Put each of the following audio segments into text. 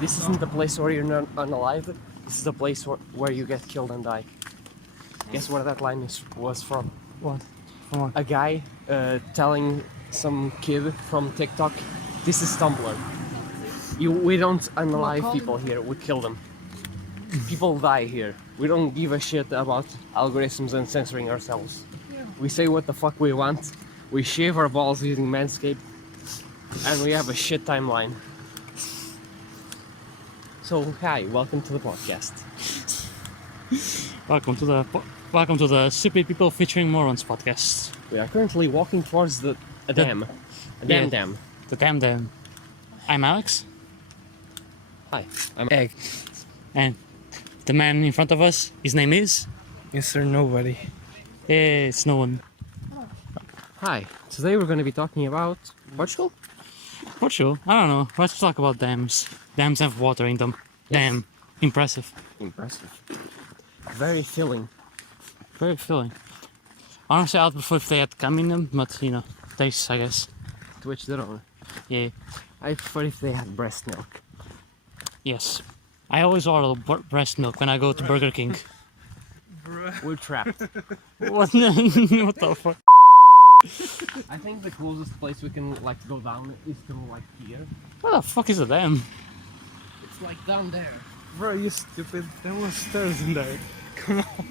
This isn't the place where you're not unalive. This is the place where you get killed and die. Guess where that line was from? What? From what? A guy telling some kid from TikTok, this is Tumblr. We don't unalive people here, we kill them. People die here. We don't give a shit about algorithms and censoring ourselves. We say what the fuck we want, we shave our balls using Manscaped, and we have a shit timeline. So, hi, welcome to the podcast. Welcome to the Stupid People featuring Morons podcast. We are currently walking towards a dam. A dam. The dam. I'm Alex. Hi, I'm Egg. And the man in front of us, his name is? Mr. Nobody. It's no one. Hi, today we're going to be talking about Portugal? Portugal? I don't know. Let's talk about dams. Dams have water in them. Damn. Impressive. Impressive. Very filling. Very filling. Honestly, I'd prefer if they had cum in them, but tastes, I guess. To each their own. Yeah. I prefer if they had breast milk. Yes. I always order breast milk when I go to Burger King. We're trapped. What? What the fuck? I think the closest place we can go down is to here. What the fuck is a dam? It's down there. Bro, you stupid. There was stairs in there. Come on.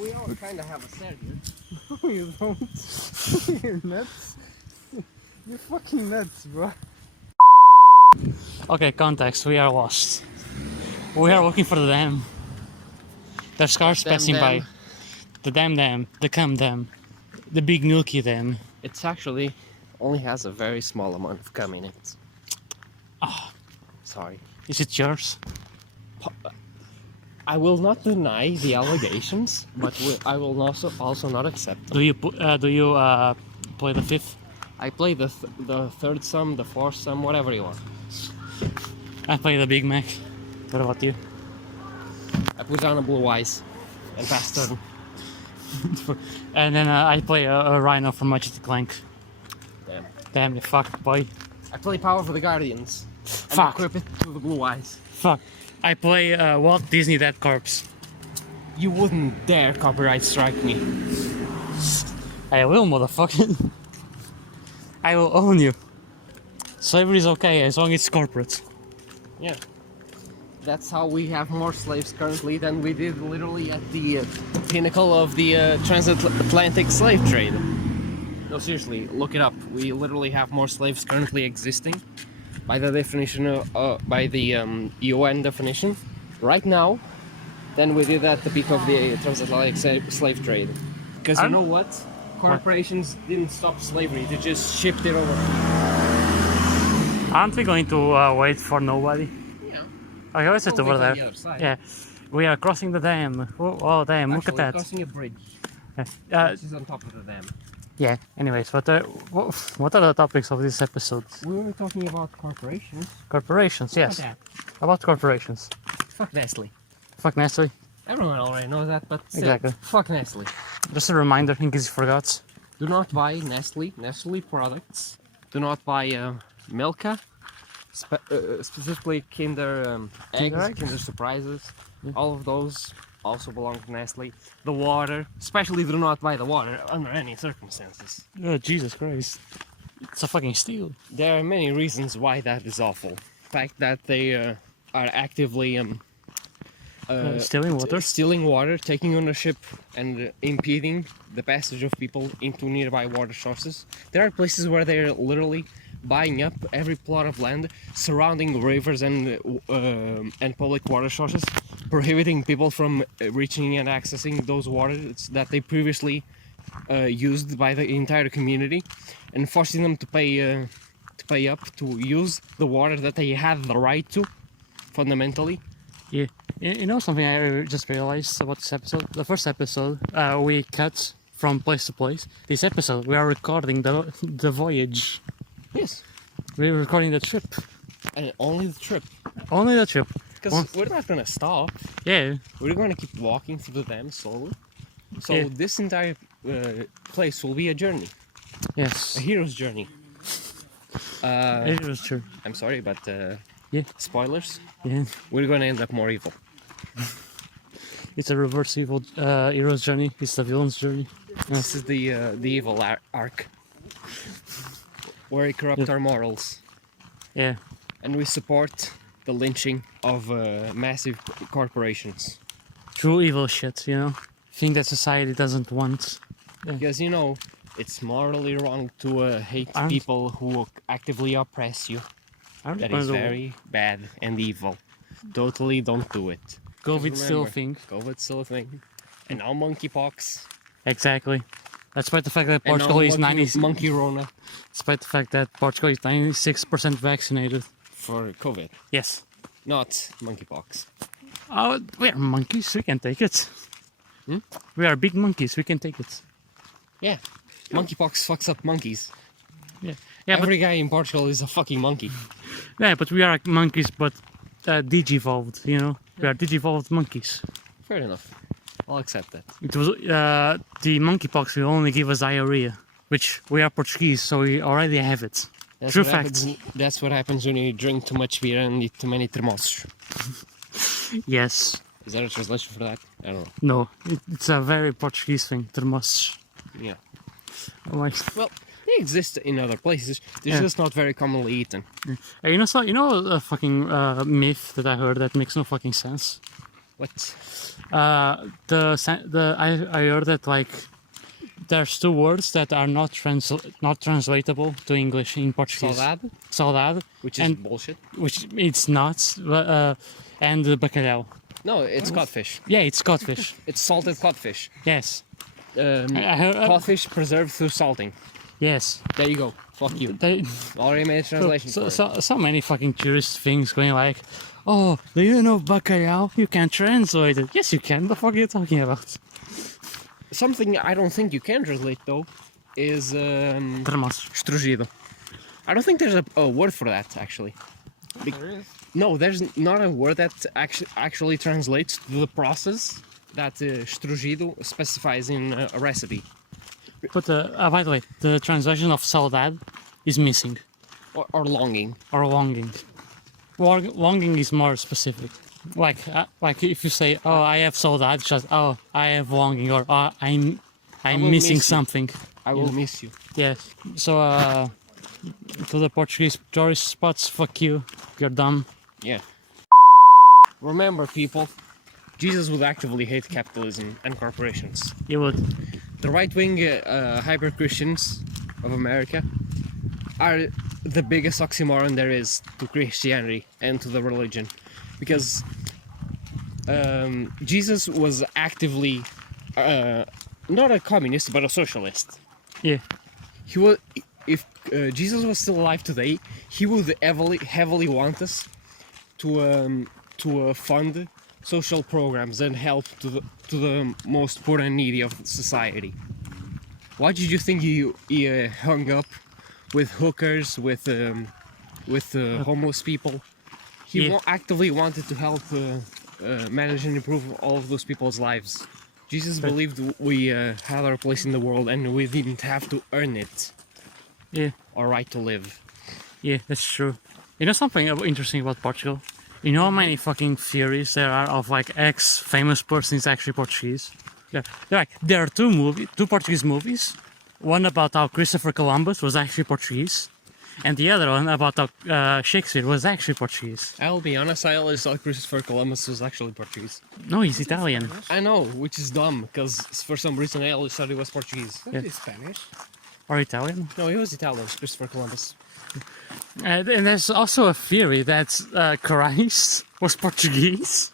We all kind of have a stair here. No, you don't. You're nuts. You're fucking nuts, bro. Okay, context. We are lost. We are looking for the dam. There's cars passing by. The dam. The cum dam. The big milky dam. It's actually only has a very small amount of cum in it. Ah, sorry. is it yours? I will not deny the allegations, but I will also not accept them. Do you play the fifth? I play the third sum, the fourth sum, whatever you want. I play the Big Mac. What about you? I put down a blue eyes and pass turn. And then I play a Rhino from Ratchet and Clank. Damn. Damn, you fuck, boy. I play Power for the Guardians. And Fuck. equip it to the blue eyes. Fuck. I play Walt Disney Dead Corpse. You wouldn't dare copyright strike me. I will, motherfucker. I will own you. Slavery is okay as long as it's corporate. Yeah. That's how we have more slaves currently than we did literally at the pinnacle of the transatlantic slave trade. No, seriously, look it up. We literally have more slaves currently existing by the definition, by the UN definition, right now, than we did at the peak of the transatlantic slave trade. Because you know what? Corporations didn't stop slavery, they just shipped it over. Aren't we going to wait for nobody? Yeah. Okay, let's sit over there. The other side. Yeah, we are crossing the dam. Oh damn, look at that. Crossing a bridge, Yeah. which is on top of the dam. Yeah, anyways, what are the topics of this episode? We were talking about corporations. Corporations, yes. Fuck About corporations. that. Fuck Nestle. Fuck Nestle. Everyone already knows that, but still, Exactly. fuck Nestle. Just a reminder in case you forgot. Do not buy Nestle products. Do not buy Milka, specifically Kinder eggs, Egg? Kinder Surprises. Yeah. All of those also belong to Nestle. The water, especially do not buy the water under any circumstances. Oh, Jesus Christ. It's a fucking steal. There are many reasons why that is awful. The fact that they are actively Stealing water? taking ownership and impeding the passage of people into nearby water sources. There are places where they're literally buying up every plot of land surrounding rivers and public water sources, prohibiting people from reaching and accessing those waters that they previously used by the entire community, and forcing them to pay up to use the water that they had the right to, fundamentally. Yeah. You know something I just realized about this episode? The first episode, we cut from place to place. This episode, we are recording the voyage. Yes. We're recording the trip. And only the trip. Only the trip. Because we're not gonna stop. Yeah. We're gonna keep walking through the dam slowly. So Yeah. this entire place will be a journey. Yes. A hero's journey. It was true. I'm sorry, but Yeah. Spoilers. Yeah. We're gonna end up more evil. It's a reverse evil hero's journey. It's the villain's journey. This is the evil arc, where we corrupt our morals, Yeah. and we support the lynching of massive corporations. True evil shit, you know? Thing that society doesn't want. Because it's morally wrong to hate Aren't- people who actively oppress you. That is very bad and evil. Totally don't do it. COVID still a Remember, thing. COVID's still a thing. And now monkeypox. Exactly. Despite the fact that And now Portugal is monkey rona despite the fact that Portugal is 96% vaccinated. for COVID. Yes. Not monkeypox. Oh, we are monkeys. We can take it. Hmm? We are big monkeys. We can take it. Yeah. Monkeypox fucks up monkeys. Yeah. Yeah, Every guy in Portugal is a fucking monkey. but we are monkeys, but digivolved. You know, we are digivolved monkeys. Fair enough. I'll accept that. It was the monkeypox will only give us diarrhea, which we are Portuguese, so we already have it. That's True what fact. That's what happens when you drink too much beer and eat too many termossos. Yes. Is there a translation for that? I don't know. No. It's a very Portuguese thing. Termos. Yeah. Oh my. Well, they exist in other places. They're Yeah. just not very commonly eaten. You know a fucking myth that I heard that makes no fucking sense. What? I heard that like there's two words that are not translatable to English in Portuguese. Saudade, Saudade, which is and bullshit. which it's not, and bacalhau. No, it's codfish. Yeah, it's codfish. It's salted codfish. Yes. Um, I heard, codfish preserved through salting. yes. There you go. Fuck you. They, Already made a translation for it. so many fucking tourist things going like, oh, do you know bacalhau? You can translate it. Yes, you can. The fuck are you talking about? Something I don't think you can translate though is Termos. strugido. I don't think there's a word for that actually. There is. No, there's not a word that actually translates to the process that strugido specifies in a recipe. But by the way, the translation of saudade is missing, Or longing. or longing. Longing is more specific. Like if you say, "Oh, I have saudade," it's just, "Oh, I have longing," or I'm will missing miss you. something." I will miss you. Yes. So to the Portuguese tourist spots, fuck you. You're dumb. Yeah. Remember, people, Jesus would actively hate capitalism and corporations. You would. The right-wing hyper-Christians of America are the biggest oxymoron there is to Christianity and to the religion, because Jesus was actively not a communist but a socialist. Yeah. He was, if Jesus was still alive today, he would heavily want us to fund social programs and help to the most poor and needy of society. Why did you think he hung up with hookers, with homeless people? He Yeah. actively wanted to help manage and improve all of those people's lives. Jesus believed we had our place in the world and we didn't have to earn it. Yeah. Our right to live. Yeah, that's true. You know something interesting about Portugal? You know how many fucking theories there are of like ex-famous persons actually Portuguese? Yeah, there are two Portuguese movies. One about how Christopher Columbus was actually Portuguese, and the other one about how Shakespeare was actually Portuguese. I'll be honest, I always thought Christopher Columbus was actually Portuguese. No, he's Italian. I know, which is dumb, because for some reason I always thought he was Portuguese. That is Spanish. Or Italian. No, he was Italian, Christopher Columbus. And there's also a theory that Christ was Portuguese,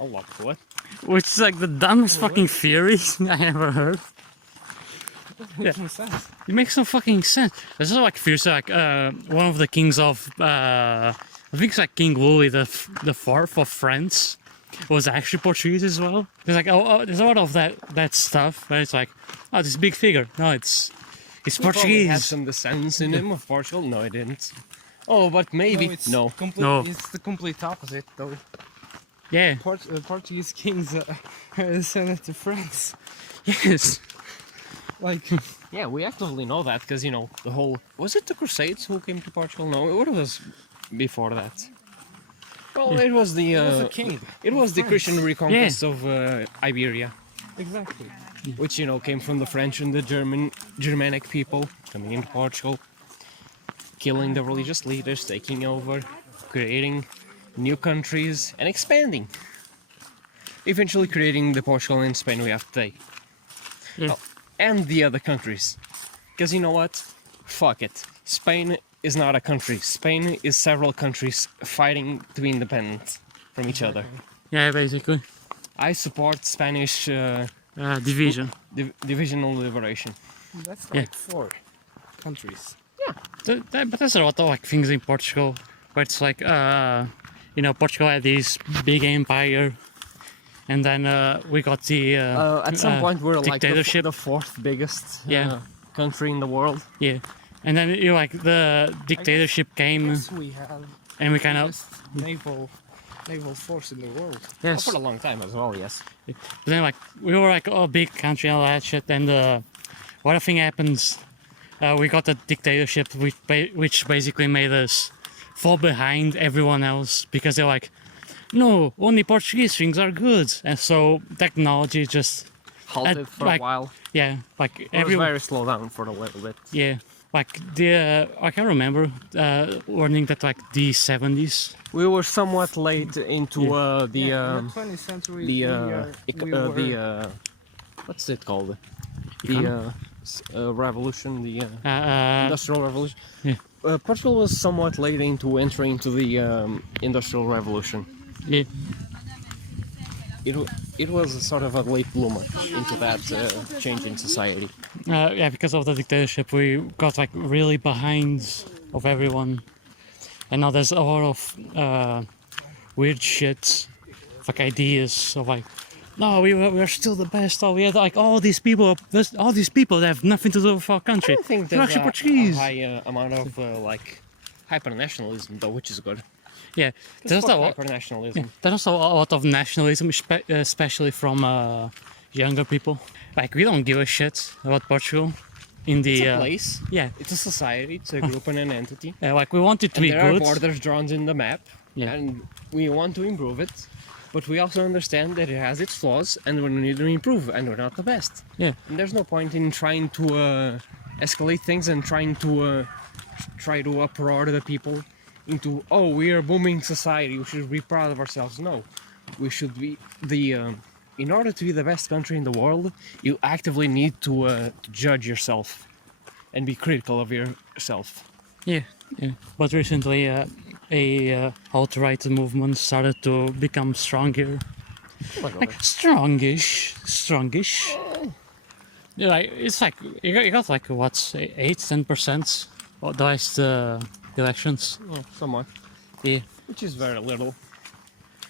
Oh, what? which is like the dumbest fucking theory I ever heard. Makes no sense. It makes no fucking sense. There's also like fears like one of the kings of I think it's like King Louis the Fourth of France was actually Portuguese as well. There's like there's a lot of that stuff. Right? It's like this big figure. No, it's He probably had Portuguese. some descendants in him of Portugal. No, he didn't. Oh, but maybe. it's No. No. It's the complete opposite, though. Yeah. Portuguese kings are sent to France. Yes. Like, Yeah, we actively know that because, the whole... Was it the Crusades who came to Portugal? No, what was before that? Well, it was the was a king. it was the France. Christian reconquest of Iberia, Exactly. which came from the French and the Germanic people coming into Portugal, killing the religious leaders, taking over, creating new countries, and expanding. Eventually creating the Portugal and Spain we have today. Yeah. Oh, and the other countries. Because you know what? Fuck it. Spain is not a country. Spain is several countries fighting to be independent from each other. Yeah, basically. I support Spanish Division. divisional liberation. That's Yeah. like 4 countries. But there's a lot of like things in Portugal where it's like, Portugal had this big empire, and then we got the At some point, we're like dictatorship. the fourth biggest Yeah. country in the world. Yeah, and then the dictatorship came, Yes, we have and we kind the of best naval force in the world. Well, yes. for a long time as well, yes. But then like we were like a big country and all that shit, and what I think happens, we got a dictatorship which basically made us fall behind everyone else because they're like, no, only Portuguese things are good, and so technology just Halted for like, a while. yeah, like It was everyone. very slow down for a little bit. Yeah, like I can remember learning that like the 70s. We were somewhat late into In the 20th century, what's it called? Economy? Revolution, the Uh, industrial revolution. yeah. Portugal was somewhat late into entering into the industrial revolution. yeah, It was a sort of a late bloomer into that change in society. yeah, because of the dictatorship, we got like really behind of everyone, and now there's a lot of weird shit, like ideas of like, no, we're still the best. Oh, we had like all these people that have nothing to do with our country. I think They're there's actually a Portuguese. high amount of like hyper-nationalism, though, which is good. Yeah, There's there's also, hyper-nationalism. there's also a lot of nationalism, especially from younger people. Like we don't give a shit about Portugal. In the It's a place. yeah, It's a society. It's a group and an entity. like we want it to And be there are good. borders drawn in the map, Yeah. and we want to improve it. But we also understand that it has its flaws, and we need to improve, and we're not the best. Yeah, And there's no point in trying to escalate things and trying to try to uproar the people into, oh, we are a booming society, we should be proud of ourselves. No, we should be in order to be the best country in the world, you actively need to judge yourself and be critical of yourself. yeah. But recently, a alt-right movement started to become stronger. Like strongish. Yeah, like it's like you got like what 8-10% of the last elections. Yeah, somewhat. Yeah, Which is very little.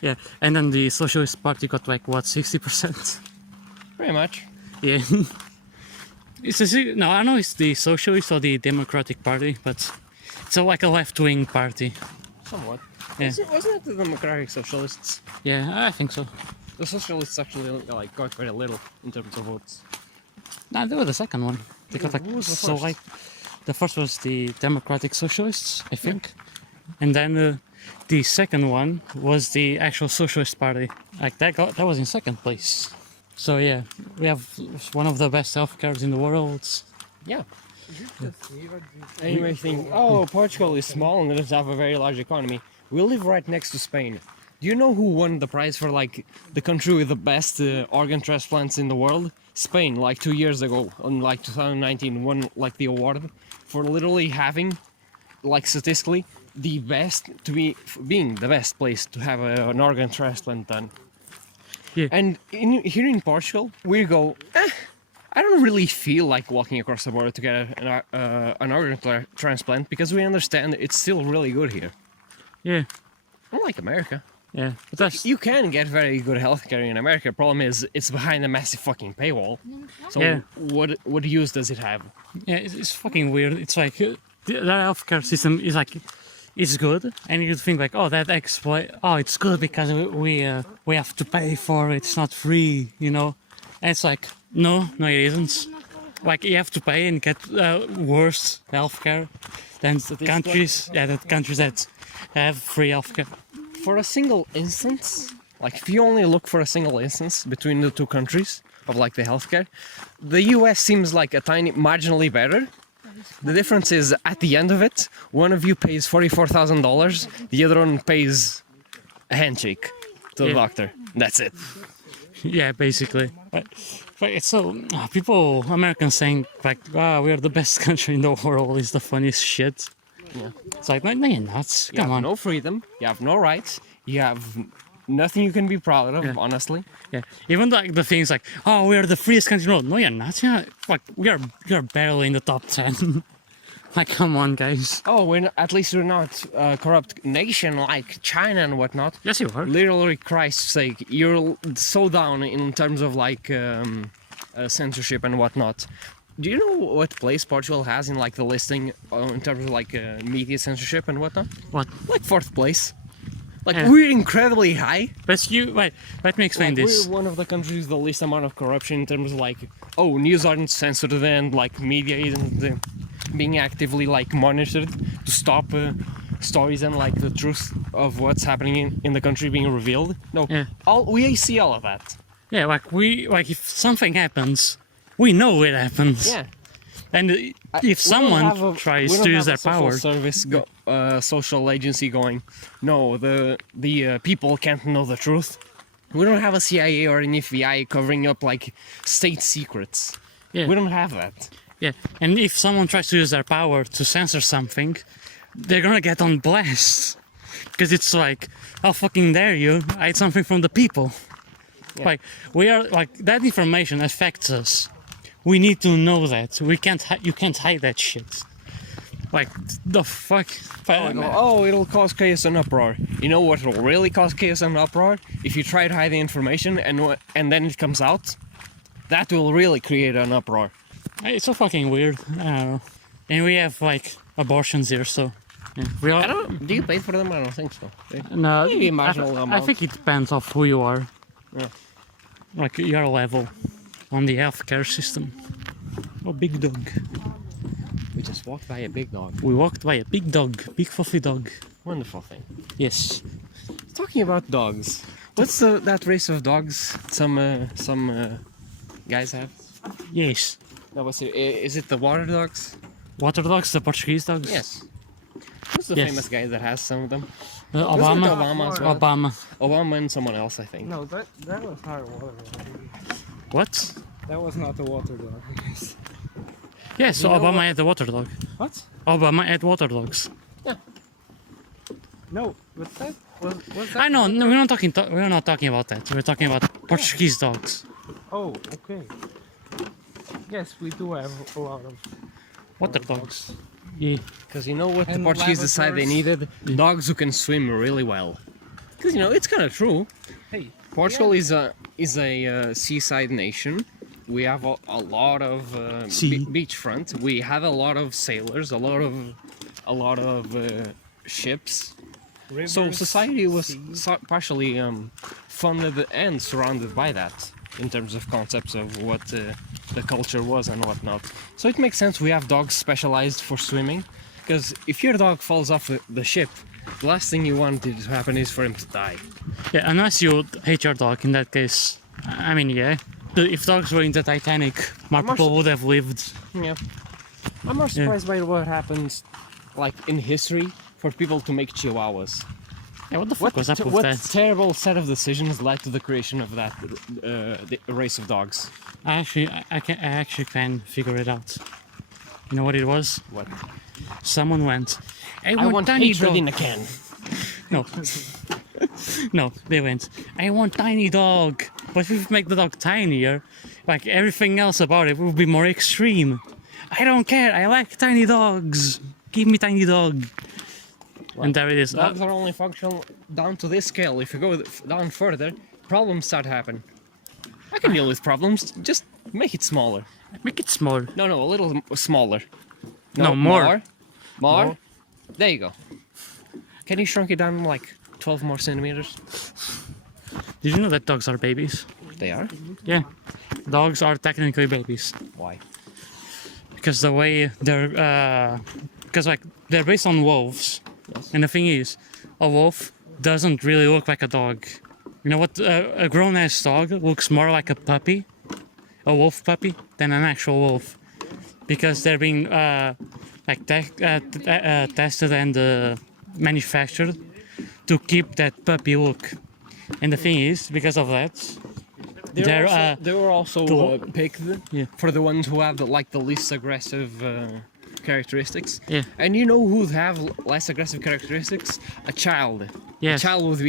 yeah, and then the Socialist Party got like what 60%. Pretty much. Yeah, no, I know it's the Socialist or the Democratic Party, but it's like a left-wing party. Somewhat. Yeah. Wasn't it the Democratic Socialists? Yeah, I think so. The Socialists actually like got very little in terms of votes. No, they were the second one. They got like Who was the so first? like the first was the Democratic Socialists, I think, and then the second one was the actual Socialist Party. Like that was in second place. So yeah, we have one of the best healthcares in the world. Yeah. And you may think, oh, Portugal is small and doesn't have a very large economy. We live right next to Spain. Do you know who won the prize for like the country with the best organ transplants in the world? Spain, like 2 years ago, in like 2019, won like the award for literally having, like statistically, the best to be being the best place to have an organ transplant done. Yeah. And here in Portugal, we go. I don't really feel like walking across the border to get an organ transplant because we understand it's still really good here. Yeah, Unlike America. yeah, but that's You can get very good healthcare in America. Problem is, it's behind a massive fucking paywall. So Yeah. what use does it have? yeah, it's fucking weird. It's like the healthcare system is like it's good, and you think like, oh, that explain. Oh, it's good because we have to pay for it. It's not free, you know. And it's like, no, it isn't. Like you have to pay and get worse healthcare than the countries that have free healthcare. for a single instance, like if you only look for a single instance between the two countries of like the healthcare, the US seems like a tiny, marginally better. The difference is at the end of it, one of you pays $44,000, the other one pays a handshake to the Yeah. doctor. That's it. Yeah, basically. But it's so people, Americans saying like, "Ah, we are the best country in the world" is the funniest shit. Yeah. It's like, no, you're nuts. You Come have on. no freedom, you have no rights, you have nothing you can be proud of, Yeah. honestly. Yeah. Even like the things like, "Oh, we are the freest country in the world." No, you're not. Like you're barely in the top 10. Like, come on, guys. Oh, at least we're not a corrupt nation like China and whatnot. Yes, you are. Literally, Christ's sake, you're so down in terms of like censorship and whatnot. Do you know what place Portugal has in like the listing in terms of like media censorship and whatnot? What? Like fourth place. Like Yeah. we're incredibly high. But wait. Let me explain Like, this. we're one of the countries with the least amount of corruption in terms of like, oh, news aren't censored and like media isn't being actively like monitored to stop stories and like the truth of what's happening in the country being revealed. No, Yeah. we see all of that. Yeah, like if something happens, we know it happens. Yeah. And if We don't someone have a- tries we don't to have use their a social power, service social agency going, no, the people can't know the truth. We don't have a CIA or an FBI covering up like state secrets. Yeah. We don't have that. yeah. And if someone tries to use their power to censor something, they're gonna get on blast because it's like, how fucking dare you hide something from the people? Yeah. Like we are like that information affects us. We need to know that. We can't. You can't hide that shit. Like the fuck. Oh, it'll cause chaos and uproar. You know what will really cause chaos and uproar? If you try to hide the information and then it comes out, that will really create an uproar. It's so fucking weird. I don't know. And we have like abortions here, so yeah. We I are. don't. Do you pay for them? I don't think so. No, Maybe a marginal I amount. think it depends of who you are. Yeah. Like your level on the healthcare system. Oh, big dog. We just walked by a big dog. We walked by a big dog, big fluffy dog. Wonderful thing. Yes. Talking about dogs, what's that race of dogs some guys have? Yes. That was it. Is it the water dogs? Water dogs, the Portuguese dogs. Yes. Who's the Yes. famous guy that has some of them? Obama. Obama as well? Obama. Obama and someone else, I think. No, that was not a water dog. What? That was not a water dog. Yeah, so You know Obama what- had the water dog. What? Obama had water dogs. No, but that was that. I know. No, we're not talking about that. We're talking about Portuguese dogs. Oh, okay. Yes, we do have a lot of Water dogs. Yeah. Because you know what the And Portuguese decided they Labradors. needed? Dogs who can swim really well. Because you know it's kind of true. Hey, Portugal is a seaside nation. We have a lot of Sea. beachfront. We have a lot of sailors, a lot of ships. So rivers, society was sea. partially funded and surrounded by that in terms of concepts of what the culture was and whatnot. So it makes sense we have dogs specialized for swimming, because if your dog falls off the ship, the last thing you want to happen is for him to die. Yeah, unless you hate your dog, in that case, I mean, yeah. If dogs were in the Titanic, more more people would have lived. Yeah. I'm more surprised by what happens, like in history, for people to make chihuahuas. Yeah, what the fuck was up with what that? terrible set of decisions led to the creation of that the race of dogs? I actually can figure it out. You know what it was? What? Someone went, I I want tiny hatred dog. in a can. No. No, they went, I want tiny dog. But if we make the dog tinier, like everything else about it will be more extreme. I don't care, I like tiny dogs. Give me tiny dog. And there it is. Dogs are only functional down to this scale. If you go down further, problems start to happen. I can deal with problems. Just make it smaller. Make it smaller. No, a little smaller. No, more. More. There you go. Can you shrink it down like 12 more centimeters? Did you know that dogs are babies? They are. Yeah. Dogs are technically babies. Why? Because the way they're... because like, they're based on wolves. Yes. And the thing is, a wolf doesn't really look like a dog. You know what? A grown-ass dog looks more like a puppy, a wolf puppy, than an actual wolf, because they're being tested and manufactured to keep that puppy look. And the thing is, because of that, They were also picked Yeah. for the ones who have the least aggressive characteristics. Yeah. And you know who'd have less aggressive characteristics? A child. Yes. A child would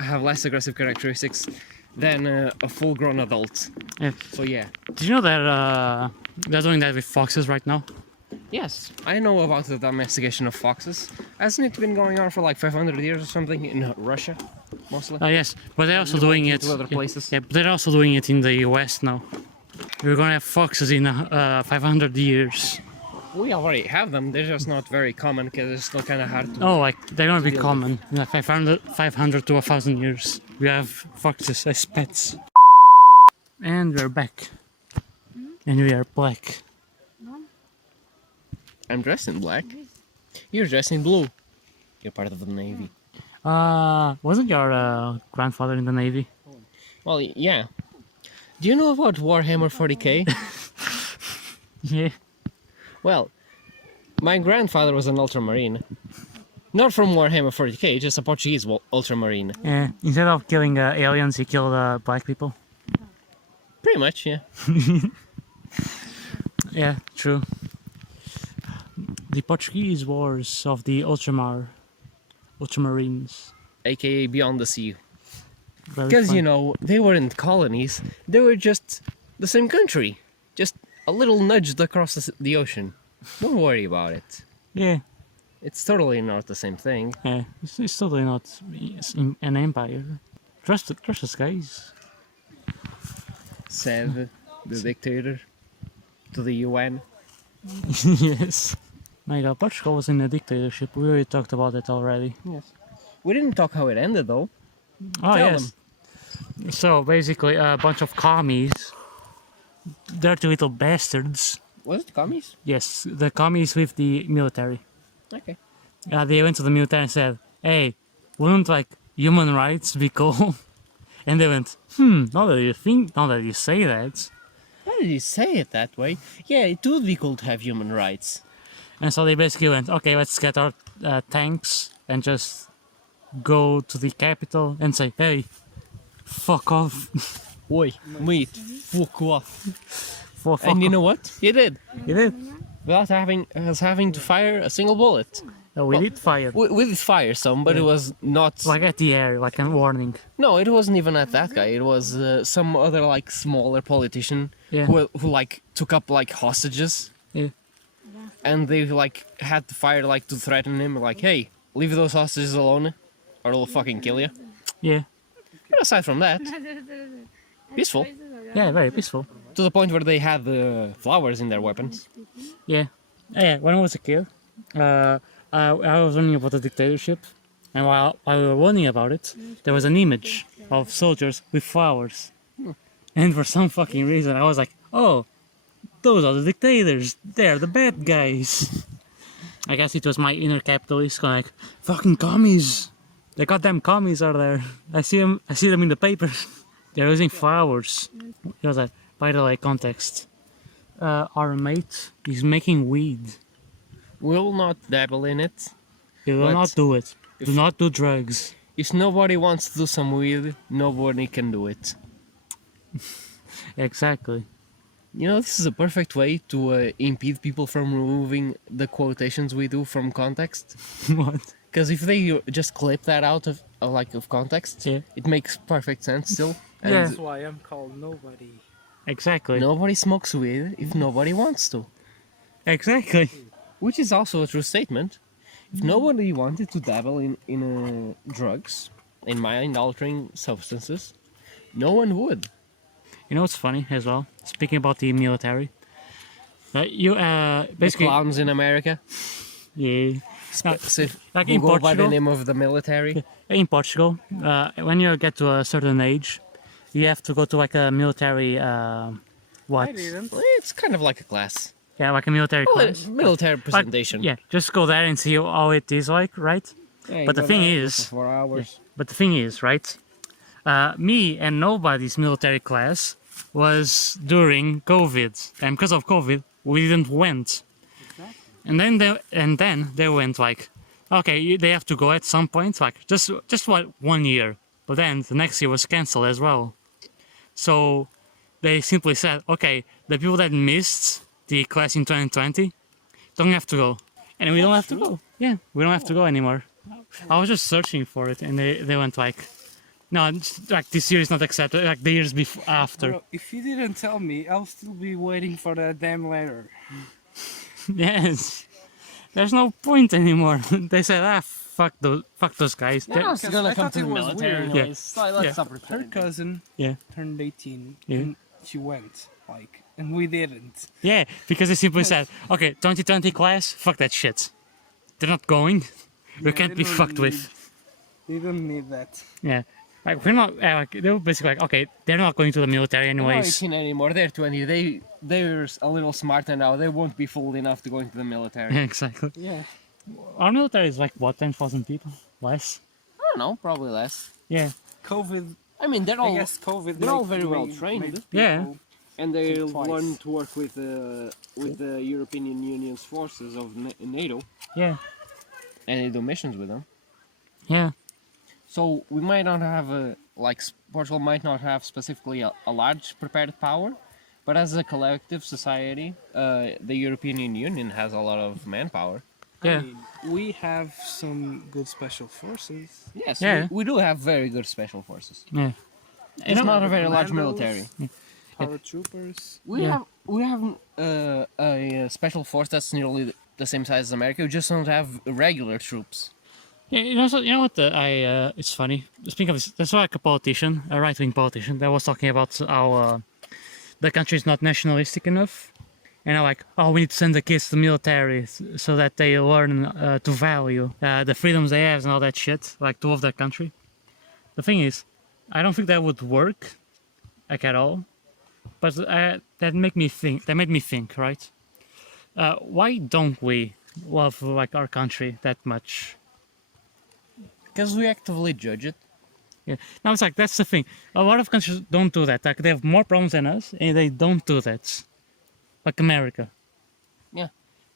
have less aggressive characteristics than a full-grown adult. Yeah. So yeah. Did you know that they're doing that with foxes right now? Yes, I know about the domestication of foxes. Hasn't it been going on for like 500 years or something in Russia, mostly? Yes, but they're also doing it. to other places. Yeah, but they're also doing it in the West now. We're gonna have foxes in 500 years. We already have them. They're just not very common because it's still kind of hard to. Oh, like they're gonna be Deal common in like 500 to 1,000 years. We have foxes as pets. And we're back. And we are black. I'm dressed in black. You're dressed in blue. You're part of the Navy. Wasn't your grandfather in the Navy? Well, yeah. Do you know about Warhammer 40k? Yeah. Well, my grandfather was an ultramarine. Not from Warhammer 40k, just a Portuguese ultramarine. Yeah. Instead of killing aliens, he killed black people. Pretty much, yeah. Yeah, true. The Portuguese wars of the Ultramarines. AKA Beyond the Sea. Very Because, fun. you know, they weren't colonies. They were just the same country. Just a little nudged across the ocean. Don't worry about it. Yeah, It's totally not the same thing. yeah. It's totally not an empire. Trust us, guys. Said the dictator to the UN. Yes. My God, Portugal was in a dictatorship. We already talked about it already. Yes. We didn't talk how it ended though. Oh, Tell yes. So basically, a bunch of commies, dirty little bastards. Was it commies? Yes, the commies with the military. Okay. They went to the military and said, "Hey, wouldn't like human rights be cool?" And they went, now that you say that. Why did you say it that way? Yeah, it would be cool to have human rights. And so they basically went, okay, let's get our tanks and just go to the capital and say, hey, fuck off. Oi, mate, fuck off. Fuck And you off. know what? He did. You did? Without having to fire a single bullet. No, we did fire. We did fire some, but it was not. Like at the air, like a warning. No, it wasn't even at that guy. It was some other like smaller politician Yeah. who like took up like hostages. Yeah. And they like had to fire like to threaten him, like, hey, leave those hostages alone, or they'll fucking kill you. Yeah. But aside from that, peaceful. Yeah, very peaceful. To the point where they had flowers in their weapons. Yeah. Yeah, when I was a kid, I was learning about the dictatorship, and while we were learning about it, there was an image of soldiers with flowers. And for some fucking reason, I was like, oh, those are the dictators. They're the bad guys. I guess it was my inner capitalist going like, fucking commies. The goddamn commies are there. I see them in the paper. They're using flowers. It was like, by the way, context. Our mate is making weed. Will not dabble in it. You will But not do it. Do not do drugs. If nobody wants to do some weed, nobody can do it. Exactly. You know, this is a perfect way to impede people from removing the quotations we do from context. What? Because if they just clip that out of context, Yeah. it makes perfect sense still. And Yeah. That's why I'm called nobody. Exactly. nobody smokes weed if nobody wants to. Exactly. Which is also a true statement. If nobody wanted to dabble in drugs, in mind-altering substances, no one would. You know what's funny as well? Speaking about the military. You The basically clowns in America, yeah. Like who in go by the Portugal? name of the military. In Portugal, when you get to a certain age, you have to go to like a military what? I didn't. Well, it's kind of like a class. Yeah, like a military Well, class. military Like, presentation. yeah, just go there and see how it is like, right? Yeah, But the you thing gotta is, for 4 hours. but the thing is, right? Me and nobody's military class was during COVID, and because of COVID, we didn't went. Exactly. And then they went like, okay, they have to go at some point, like just what 1 year. But then the next year was cancelled as well. So they simply said, okay, the people that missed the class in 2020 don't have to go, and we don't have to go. Yeah, we don't have to go anymore. I was just searching for it, and they went like, no, like this year is not accepted. Like the years before after. Bro, if you didn't tell me, I'll still be waiting for that damn letter. Yes, there's no point anymore. They said, fuck those guys. They're not because gonna I come thought to the it was military weird. anyways. So let's Yeah. stop Her pretending. cousin Yeah, turned 18 Yeah. and she went, like, and we didn't. yeah, because they simply said, okay, 2020 class, fuck that shit. They're not going. We Yeah, can't they be don't fucked with. They don't need that. Yeah, like we're not. Like they were basically like, okay, they're not going to the military They're not anyways. 18 anymore. They're 20. They're a little smarter now. They won't be fooled enough to go into the military. Exactly. Yeah. Our military is like what, 10,000 people, less. I don't know, probably less. Yeah, COVID, I mean, they're I all guess COVID. they're all made- very well made- trained. made Yeah. people- and they Think twice. learn to work with the European Union's forces of NATO, yeah, and they do missions with them. yeah, So we might not have Portugal might not have specifically a large prepared power, but as a collective society, the European Union has a lot of manpower. yeah. I mean, we have some good special forces. Yes, Yeah. we do have very good special forces. yeah. It's not a very large Commandos, military. Paratroopers. Yeah. We have a special force that's nearly the same size as America. We just don't have regular troops. Yeah, you know what? It's funny. Speaking of this, there's like a politician, a right-wing politician, that was talking about how the country is not nationalistic enough, and I'm like, oh, we need to send the kids to the military so that they learn to value the freedoms they have and all that shit, like to love their country. The thing is, I don't think that would work, like at all. But that made me think. That made me think, right? Why don't we love like our country that much? Because we actively judge it. Yeah. Now it's like that's the thing. A lot of countries don't do that. Like they have more problems than us, and they don't do that. Like America. Yeah.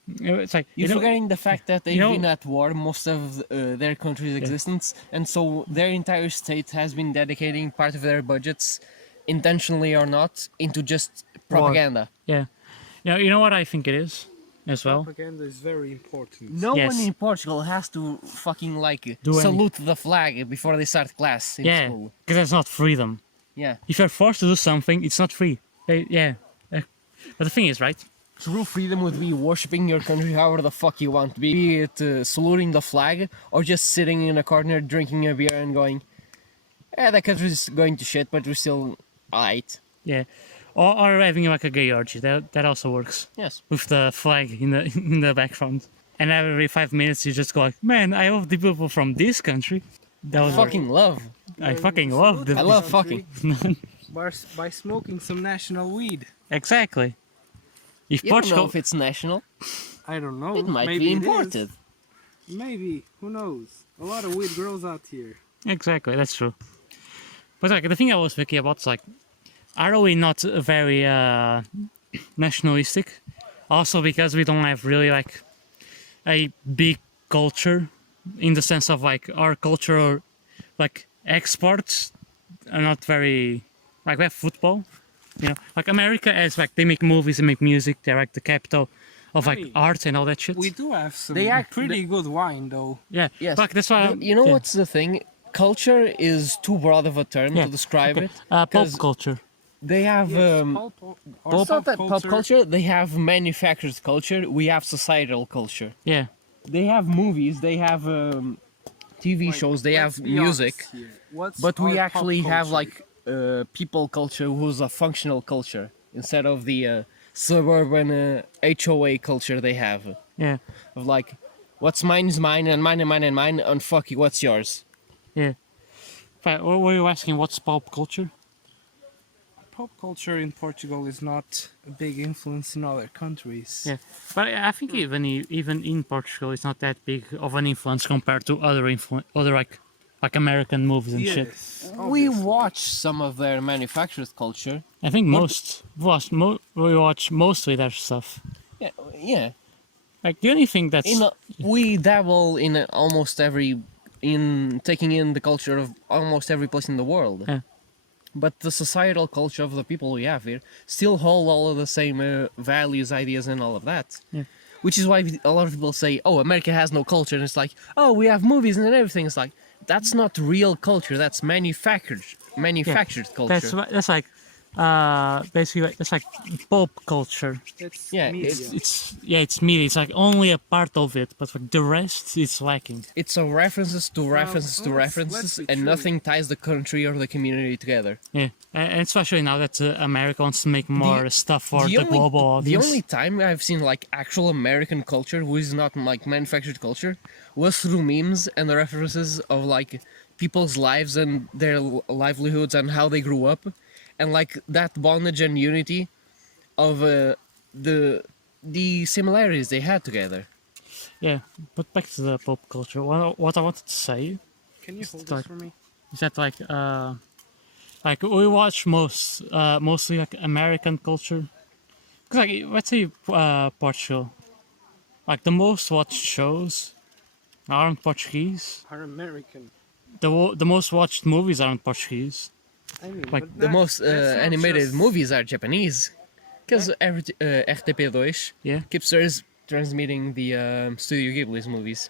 It's like You're you know, forgetting the fact that they've you know- been at war most of their country's existence, and so their entire state has been dedicating part of their budgets, intentionally or not, into just propaganda. Yeah. You know what I think it is, as well. Propaganda is very important. No Yes. one in Portugal has to fucking like Do any- salute the flag before they start class in Yeah, school. because that's not freedom. Yeah. If you're forced to do something, it's not free. Yeah. But the thing is, right? True freedom would be worshipping your country however the fuck you want, be it saluting the flag or just sitting in a corner drinking a beer and going, "Yeah, that country's going to shit, but we're still alright." Yeah. Or having like a gay orgy. That also works. Yes. With the flag in the in the background. And every 5 minutes you just go like, man, I love the people from this country. That was Fucking love. I fucking love the I love fucking. By smoking some national weed. Exactly. If You don't know Portugal, if it's national. I don't know. It might Maybe be it is. imported. Maybe. Who knows? A lot of weed grows out here. exactly, that's true. But like the thing I was thinking about is like, are we not very nationalistic? Also because we don't have really like a big culture, in the sense of like our culture, like exports are not very like we have football, you know, like America has like they make movies, they make music, they're like the capital of like mean, art and all that shit. We do have some They act- pretty good wine, though. Yeah, Yes. like that's why You know yeah. what's the thing? Culture is too broad of a term Yeah, to describe okay. it. Pop 'cause culture. They have it's not that pop culture. They have manufactured culture. We have societal culture. Yeah, They have movies. They have TV shows. They have music. But we actually have like people culture, who's a functional culture, instead of the suburban HOA culture they have yeah, of like, what's mine is mine, and mine and mine and mine, and fuck you, what's yours? yeah. But what were you asking? What's pop culture? pop culture in Portugal is not a big influence in other countries. Yeah, but I think even in Portugal, it's not that big of an influence compared to other like American movies and shit. Yes, We obviously. watch some of their manufactured culture. I think we watch mostly their stuff. Yeah, yeah. Like the only thing that's We dabble in almost every in taking in the culture of almost every place in the world. Yeah. But the societal culture of the people we have here still hold all of the same values, ideas, and all of that. Yeah. Which is why a lot of people say, "Oh, America has no culture," and it's like, "Oh, we have movies and everything." It's like that's not real culture. That's manufactured culture. that's like basically that's like pop culture. It's Yeah, media. It's media. It's like only a part of it, but like the rest is lacking. It's a references to references to let's references, be and true. nothing ties the country or the community together. Yeah, and especially now that America wants to make more stuff for the global The audience. only time I've seen like actual American culture, who is not like manufactured culture, was through memes and the references of like people's lives and their livelihoods and how they grew up, and like that bondage and unity of the similarities they had together. Yeah, but back to the pop culture. What I wanted to say Can you hold like- this for me? is that like we watch mostly like American culture. 'Cause like let's say Portugal, like the most watched shows aren't Portuguese. Are American. The most watched movies aren't Portuguese. I mean, Like, but The most that's not animated just- movies are Japanese, because RTP2 Yeah, keeps transmitting the Studio Ghibli's movies,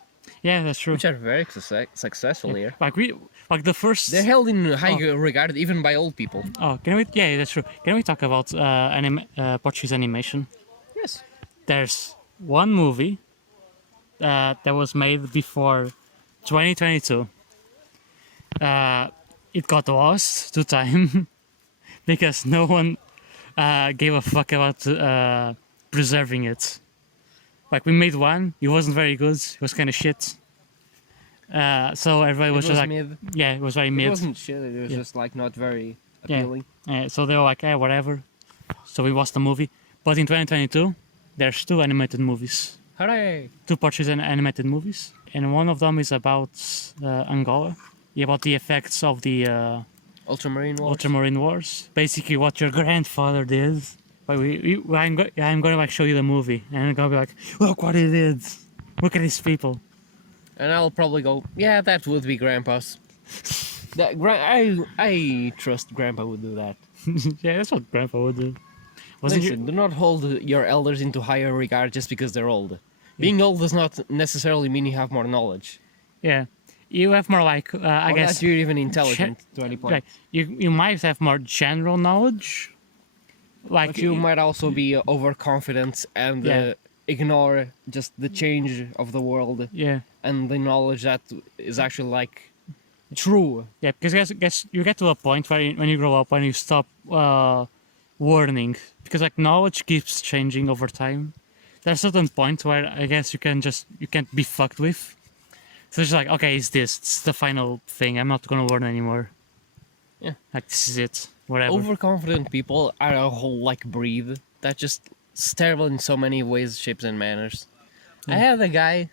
yeah, that's true. which are very successful here. Like the first. They're held in high regard even by old people. Oh, can we? Yeah, that's true. Can we talk about Portuguese animation? Yes. There's one movie that was made before 2022. It got lost to time because no one gave a fuck about preserving it. Like we made one, it wasn't very good. It was kind of shit. So everybody was, just like, mid. yeah, it was very It mid. wasn't shit. It was Yeah. just like not very Yeah. appealing. So they were like, whatever. So we watched the movie. But in 2022, there's two animated movies. Hooray! Two Portuguese animated movies. And one of them is about Angola. About the effects of the Ultramarine Wars. Ultramarine Wars. Basically what your grandfather did. But I'm going to like show you the movie. And I'm going to be like, look what he did. Look at these people. And I'll probably go, yeah, that would be Grandpa's. I trust Grandpa would do that. Yeah, that's what grandpa would do. Wasn't Listen, do not hold your elders into higher regard just because they're old. Being old does not necessarily mean you have more knowledge. Yeah. You have more like, I Or guess... that you're even intelligent to any point. Like, you might have more general knowledge. Like But you might also be overconfident and Yeah. ignore just the change of the world Yeah. and the knowledge that is actually like true. Yeah, because guess you get to a point where when you grow up, when you stop warning, because like knowledge keeps changing over time. There's a certain point where I guess you can't be fucked with. So it's like, okay, it's the final thing. I'm not gonna warn anymore. Yeah. Like this is it. Whatever. Overconfident people are a whole like breed that just is terrible in so many ways, shapes, and manners. I had a guy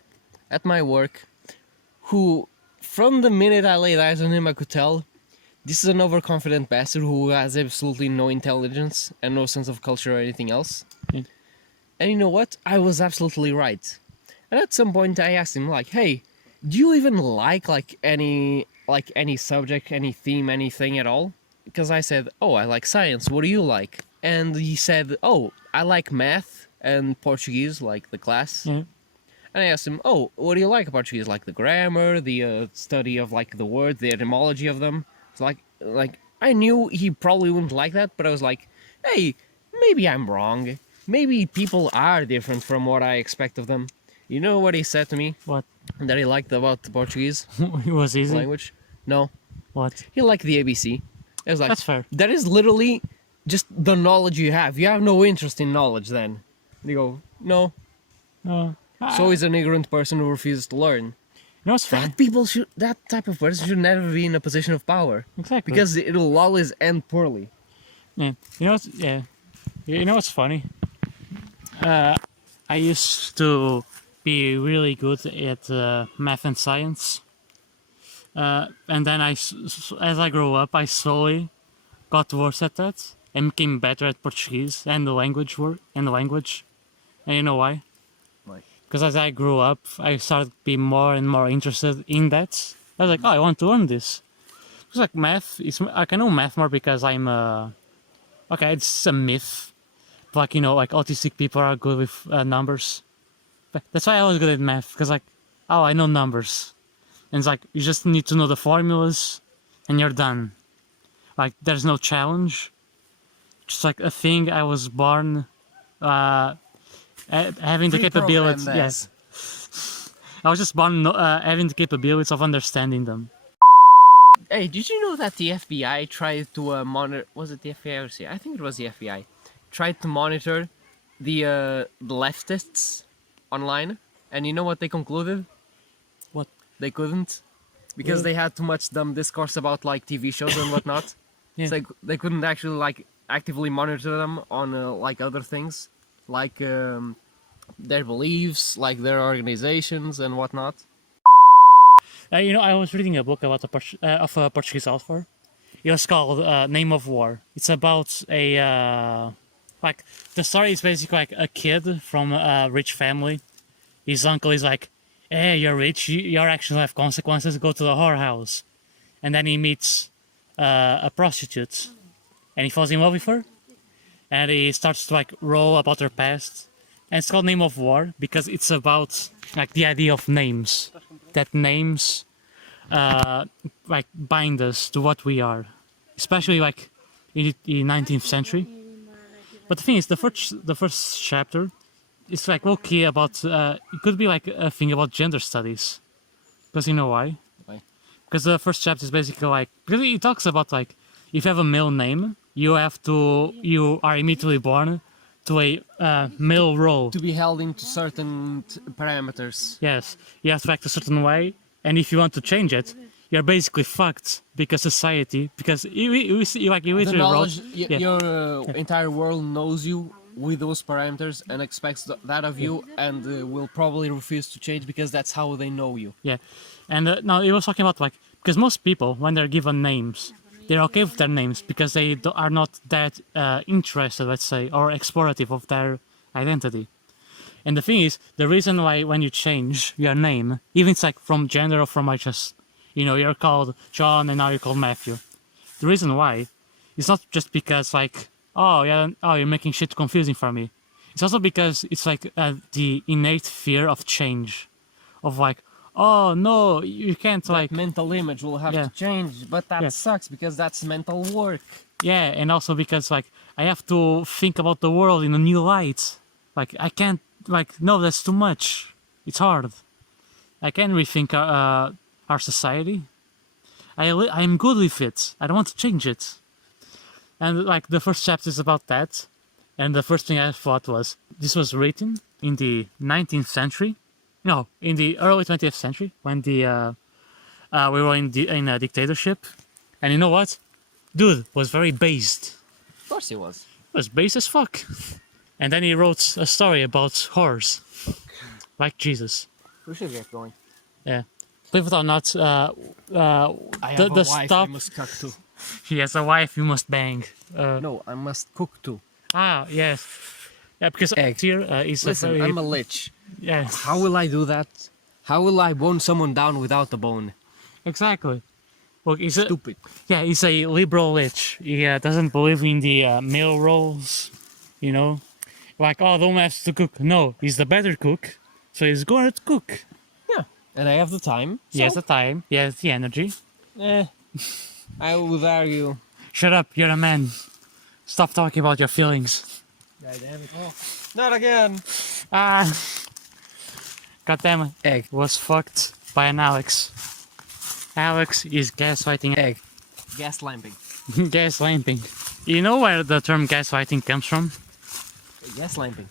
at my work who, from the minute I laid eyes on him, I could tell this is an overconfident bastard who has absolutely no intelligence and no sense of culture or anything else. Yeah. And you know what? I was absolutely right. And at some point, I asked him, like, "Hey, do you even like any subject, any theme, anything at all?" Because I said, "Oh, I like science. What do you like?" And he said, "Oh, I like math and Portuguese, like the class." Yeah. And I asked him, "Oh, what do you like about Portuguese? Like the grammar, the study of like the words, the etymology of them?" It's like I knew he probably wouldn't like that, but I was like, "Hey, maybe I'm wrong. Maybe people are different from what I expect of them." You know what he said to me What? that he liked about the Portuguese It was easy. language? No, What? he liked the ABC. I was like, That's fair. that is literally just the knowledge you have. You have no interest in knowledge then. And you go, no. So he's an ignorant person who refuses to learn. You know what's funny? That type of person should never be in a position of power. Exactly. Because it'll always end poorly. Yeah. Yeah. You know what's funny? I used to be really good at math and science. And then as I grew up, I slowly got worse at that and became better at Portuguese and the language And you know why? Why? Because as I grew up, I started to be more and more interested in that. I was like, oh, I want to learn this. It's like math. I can know math more because I'm okay. It's a myth. Like like autistic people are good with numbers. But that's why I was good at math because like, oh, I know numbers, and it's like you just need to know the formulas, and you're done. Like there's no challenge. Just like a thing I was born having the capabilities. Yes, I was just born having the capabilities of understanding them. Hey, did you know that the FBI tried to monitor? Was it the FBI or CIA? I think it was the FBI. Tried to monitor the leftists online, and you know what they concluded? What? They couldn't, because they had too much dumb discourse about like TV shows and whatnot. Yeah. It's like they couldn't actually like actively monitor them on like other things, like their beliefs, like their organizations and whatnot. I was reading a book about a Portuguese author. It was called Name of War. It's about like the story is basically like a kid from a rich family. His uncle is like, "Hey, you're rich. Your actions have consequences. Go to the whorehouse." And then he meets a prostitute, and he falls in love with her. And he starts to like roll about her past. And it's called Name of War because it's about like the idea of names. That names like bind us to what we are, especially like in the 19th century. But the thing is, the first chapter is like okay about it could be like a thing about gender studies, because you know why? Why? Because the first chapter is basically like because it talks about like if you have a male name, you are immediately born to a male role. To be held into certain parameters. Yes, you have to act a certain way, and if you want to change it, you're basically fucked because society, because you The literally knowledge, wrote, yeah, your entire world knows you with those parameters and expects that of you, and will probably refuse to change because that's how they know you. yeah, and now it was talking about like because most people when they're given names, they're okay with their names because they are not that interested, let's say, or explorative of their identity. And the thing is, the reason why when you change your name, even it's like from gender or from like just, you're called John and now you're called Matthew. The reason why is not just because like, oh yeah, oh you're making shit confusing for me. It's also because it's like the innate fear of change, of like, oh no, you can't like. Mental image will have Yeah. to change, but that Yeah. sucks because that's mental work. Yeah, and also because like I have to think about the world in a new light. Like I can't no, that's too much. It's hard. I can't rethink our society. I'm good with it. I don't want to change it. And like the first chapter is about that. And the first thing I thought was this was written in the 19th century. No, in the early 20th century when we were in a dictatorship. And you know what? Dude was very based. Of course he was. Was base as fuck. And then he wrote a story about whores. Like Jesus. We should get going. Yeah. Believe it or not, I have a wife stop. I must cook to. He has a wife you must bang. No, I must cook to. Yes. Yeah, because Egg. here is Listen, a very... I'm a lich. Yeah, How will I do that? How will I bone someone down without a bone? exactly. Look, Stupid. he's a liberal lich. He doesn't believe in the male roles, Like, oh, the woman has to cook. No, he's the better cook, so he's going to cook. Yeah. And I have the time. He has the time, he has the energy. I would argue. Shut up, you're a man. Stop talking about your feelings. God damn it. Oh, not again. God damn it. Egg. Was fucked by an Alex. Alex is gaslighting. Egg. Gas lamping. Gaslighting. You know where the term gaslighting comes from? Gas lamping.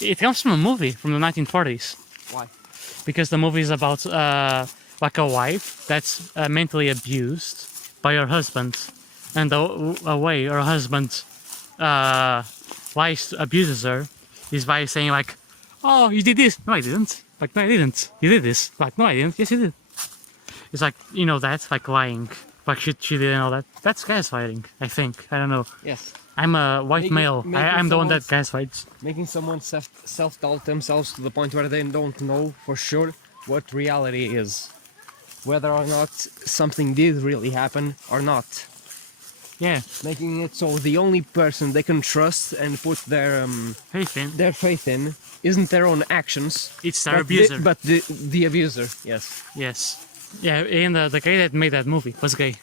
It comes from a movie from the 1940s. Why? Because the movie is about like a wife that's mentally abused by her husband. and the way her husband lies, abuses her, is by saying like, "Oh, you did this." No, I didn't. Like, no, I didn't. You did this. Like, no, I didn't. Yes, you did. It's like, you know, that, like lying, like she did and all that. That's gaslighting, I think. I don't know. Yes. I'm a white male. I'm the one that gaslights. Making someone self-doubt themselves to the point where they don't know for sure what reality is. Whether or not something did really happen or not. Yeah, Making it so the only person they can trust and put their faith in. isn't their own actions. It's their abuser. But the abuser, yes. Yes. Yeah, and the guy that made that movie was gay.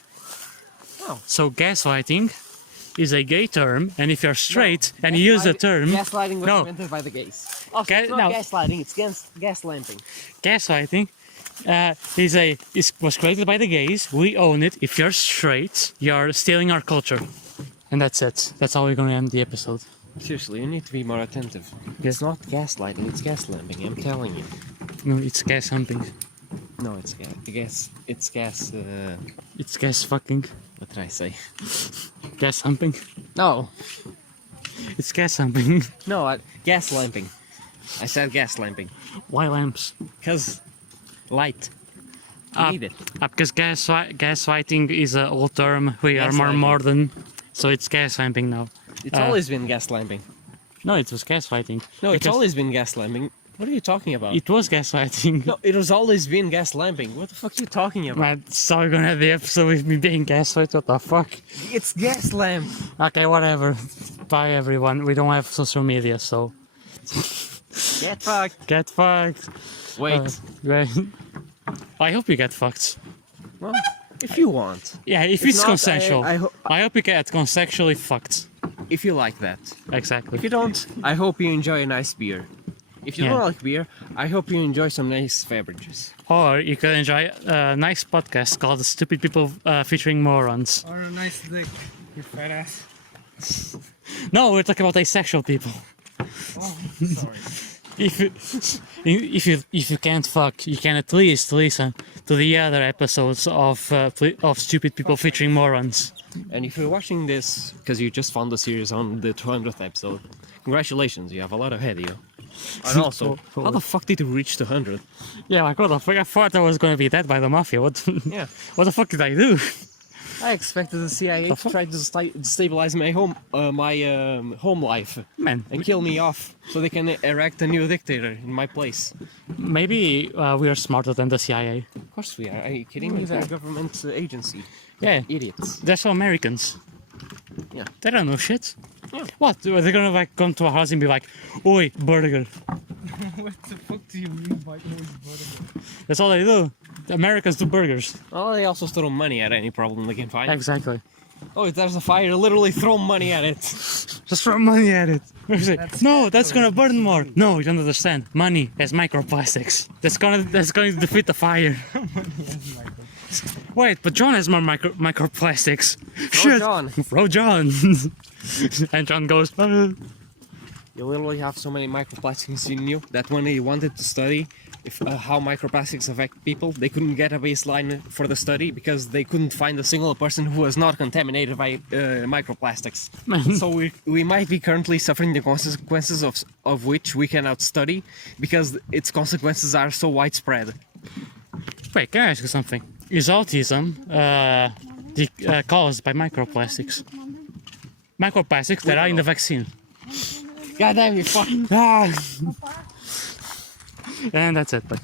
Oh. So gaslighting is a gay term, and if you're straight and you use the term... Gaslighting was No. invented by the gays. Also, it's not no. gaslighting, it's gaslamping. Gaslighting was created by the gays. We own it. If you're straight, you're stealing our culture. And that's it. That's how we're going to end the episode. Seriously, you need to be more attentive. Yes. It's not gaslighting, it's gaslamping, I'm telling you. No, it's gas humping. No, it's gas. It's gas. It's gas fucking. What did I say? Gas humping. No, It's gas humping. no, gas lamping. I said gas lamping. Why lamps? Cause light. You need it. Because gaslighting is an old term. We are more Gaslighting. modern. So it's gas lamping now. It's always been gas lamping. No, it was gaslighting. No, it's Because always been gas lamping. What are you talking about? It was gaslighting. No, it has always been gas lamping. What the fuck are you talking about? Man, so we're gonna have the episode with me being gaslit. What the fuck? It's gas lamp. Okay, whatever. Bye, everyone. We don't have social media, so Get fucked. get fucked. Wait. Wait. I hope you get fucked. Well, if you want. Yeah, if If it's not, consensual. I I hope you get consensually fucked. If you like that. Exactly. If you don't, I hope you enjoy a nice beer. If you Yeah. don't like beer, I hope you enjoy some nice beverages. Or you could enjoy a nice podcast called Stupid People featuring Morons. Or a nice dick, you fat ass. No, we're talking about asexual people. Oh, sorry. If you can't fuck, you can at least listen to the other episodes of Stupid People featuring Morons. And if you're watching this because you just found the series on the 200th episode, congratulations, you have a lot ahead of you. And also, how the fuck did you reach 200? Yeah, like what the fuck? I thought I was gonna be dead by the mafia. What? Yeah. What the fuck did I do? I expected the CIA to try to destabilize my home life Man, and kill me off so they can erect a new dictator in my place. maybe we are smarter than the CIA. Of course we are. Are you kidding me? They're a government agency. Yeah, Idiots. they're so Americans. Yeah. They don't know shit. Yeah. What? They're gonna like come to a house and be like, "Oi, burger." What the fuck do you mean by always burger? That's all they do. The Americans do burgers. Oh, they also throw money at any problem they can find. Exactly. Oh, if there's a fire, literally throw money at it. Just throw money at it. No, that's gonna burn more. No, you don't understand. Money has microplastics. That's going to defeat the fire. Wait, but John has more microplastics. Shit. John. Bro, John. And John goes. You literally have so many microplastics in you that when they wanted to study how microplastics affect people, they couldn't get a baseline for the study because they couldn't find a single person who was not contaminated by microplastics. So we might be currently suffering the consequences of which we cannot study because its consequences are so widespread. Wait, can I ask you something? Is autism caused by microplastics? Microplastics that are in the vaccine. God damn you fucking... And that's it. Bye.